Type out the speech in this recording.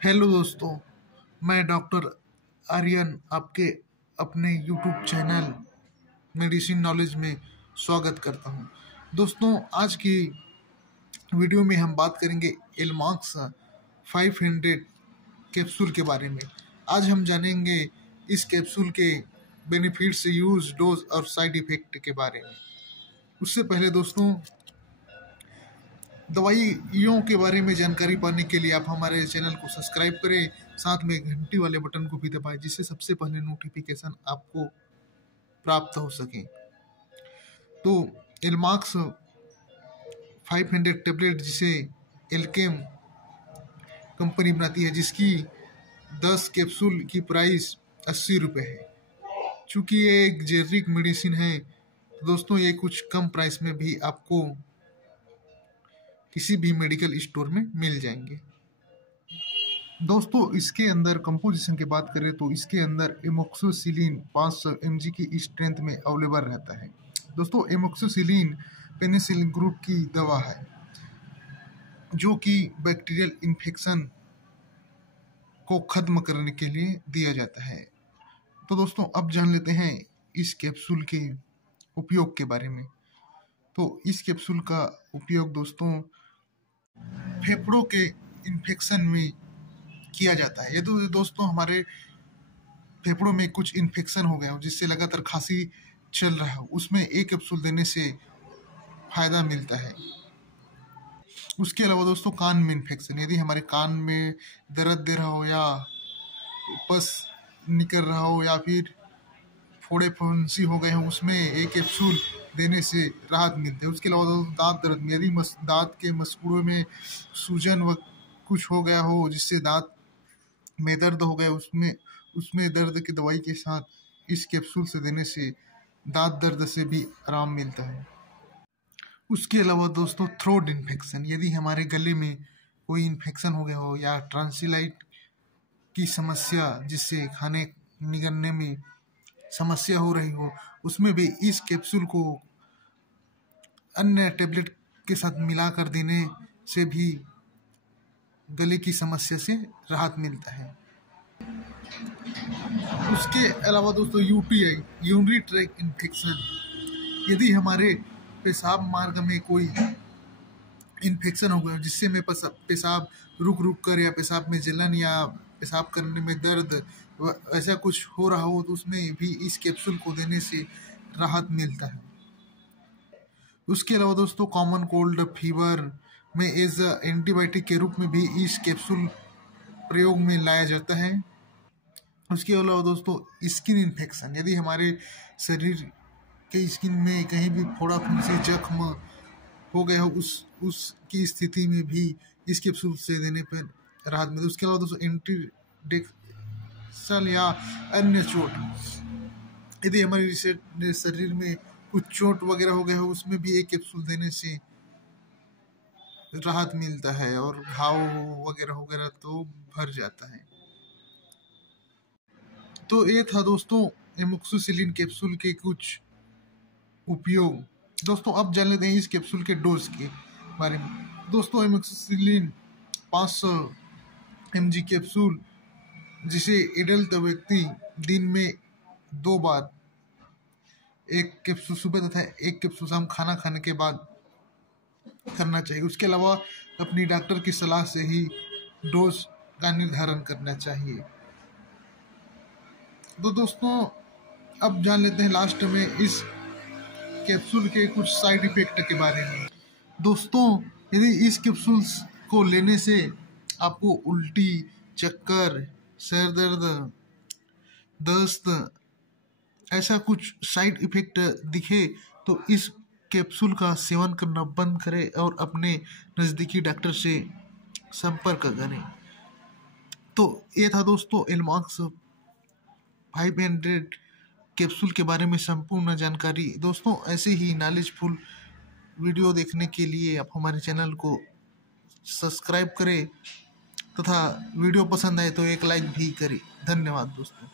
Hello दोस्तों, मैं doctor Aryan आपके अपने यूट्यूब चैनल मेडिसिन नॉलेज में स्वागत करता हूं। दोस्तों, आज की वीडियो में हम बात करेंगे एलमाक्स 500 कैप्सूल के बारे में। आज हम जानेंगे इस कैप्सूल के बेनिफिट्स, यूज, डोज और साइड इफेक्ट के बारे में। उससे पहले दोस्तों, दवाइयों के बारे में जानकारी पाने के लिए आप हमारे चैनल को सब्सक्राइब करें, साथ में घंटी वाले बटन को भी दबाएं, जिससे सबसे पहले नोटिफिकेशन आपको प्राप्त हो सके। तो एलमाक्स 500 टेबलेट, जिसे एल्केम कंपनी बनाती है, जिसकी 10 कैप्सूल की प्राइस 80 रुपये है। चूँकि ये एक जेनरिक मेडिसिन है, तो दोस्तों ये कुछ कम प्राइस में भी आपको किसी भी मेडिकल स्टोर में मिल जाएंगे। दोस्तों, इसके अंदर कंपोजिशन की बात करें तो इसके अंदर एमोक्सिसिलिन 500 mg की स्ट्रेंथ में अवेलेबल रहता है। दोस्तों, एमोक्सिसिलिन पेनिसिलिन ग्रुप की दवा है, जो कि बैक्टीरियल इन्फेक्शन को खत्म करने के लिए दिया जाता है। तो दोस्तों, अब जान लेते हैं इस कैप्सूल के उपयोग के बारे में। तो इस कैप्सूल का उपयोग दोस्तों फेफड़ों के इन्फेक्शन में किया जाता है। यदि दोस्तों हमारे फेफड़ों में कुछ इन्फेक्शन हो गया हो, जिससे लगातार खांसी चल रहा हो, उसमें एक कैप्सूल देने से फायदा मिलता है। उसके अलावा दोस्तों, कान में इन्फेक्शन, यदि हमारे कान में दर्द दे रहा हो, या पस निकल रहा हो, या फिर फोड़े फुंसी हो गए हो, उसमें एक कैप्सूल देने से राहत मिलती है। उसके अलावा दांत दर्द में, यदि दांत के मसूड़ों में सूजन व कुछ हो गया हो, जिससे दांत में दर्द हो गया, उसमें दर्द की दवाई के साथ इस कैप्सूल से देने से दांत दर्द से भी आराम मिलता है। उसके अलावा दोस्तों, थ्रोट इन्फेक्शन, यदि हमारे गले में कोई इन्फेक्शन हो गया हो, या ट्रांसिलाइट की समस्या, जिससे खाने निगलने में समस्या हो रही हो, उसमें भी इस कैप्सूल को अन्य टेबलेट के साथ मिलाकर देने से भी गले की समस्या से राहत मिलता है। उसके अलावा दोस्तों, यूटीआई, यूरिनरी ट्रैक्ट इन्फेक्शन, यदि हमारे पेशाब मार्ग में कोई इन्फेक्शन हो गया, जिससे में पेशाब रुक कर, या पेशाब में जलन, या पेशाब करने में दर्द, ऐसा कुछ हो रहा हो, तो उसमें भी इस कैप्सूल को देने से राहत मिलता है। उसके अलावा दोस्तों, कॉमन कोल्ड फीवर में एज एंटीबायोटिक के रूप में भी इस कैप्सूल प्रयोग में लाया जाता है। उसके अलावा दोस्तों, स्किन इन्फेक्शन, यदि हमारे शरीर के स्किन में कहीं भी फोड़ा फुंसी, जख्म हो गया हो, उसकी स्थिति में भी इस कैप्सूल से देने पर राहत मिलती है। उसके अलावा दोस्तों, एंटीडेक्सल या अन्य चोट, यदि हमारे शरीर में कुछ चोट वगैरह हो गया हो, उसमें भी एक कैप्सूल देने से राहत मिलता है, और घाव वगैरह तो भर जाता है। तो ये था दोस्तों एमोक्सिसिलिन कैप्सूल के कुछ उपयोग। दोस्तों, अब जान लेते हैं इस कैप्सूल के डोज के बारे में। दोस्तों, एमोक्सिसिलिन 500 mg कैप्सूल, जिसे एडल्ट व्यक्ति दिन में 2 बार, एक कैप्सूल सुबह तथा एक कैप्सूल शाम खाना खाने के बाद करना चाहिए। उसके अलावा अपनी डॉक्टर की सलाह से ही डोज का निर्धारण करना चाहिए। तो दोस्तों, अब जान लेते हैं लास्ट में इस कैप्सूल के कुछ साइड इफेक्ट के बारे में। दोस्तों, यदि इस कैप्सूल को लेने से आपको उल्टी, चक्कर, सर दर्द, दस्त, ऐसा कुछ साइड इफेक्ट दिखे, तो इस कैप्सूल का सेवन करना बंद करें और अपने नज़दीकी डॉक्टर से संपर्क करें। तो ये था दोस्तों एलमाक्स 500 कैप्सूल के बारे में संपूर्ण जानकारी। दोस्तों, ऐसे ही नॉलेजफुल वीडियो देखने के लिए आप हमारे चैनल को सब्सक्राइब करें, तथा वीडियो पसंद आए तो एक लाइक भी करें। धन्यवाद दोस्तों।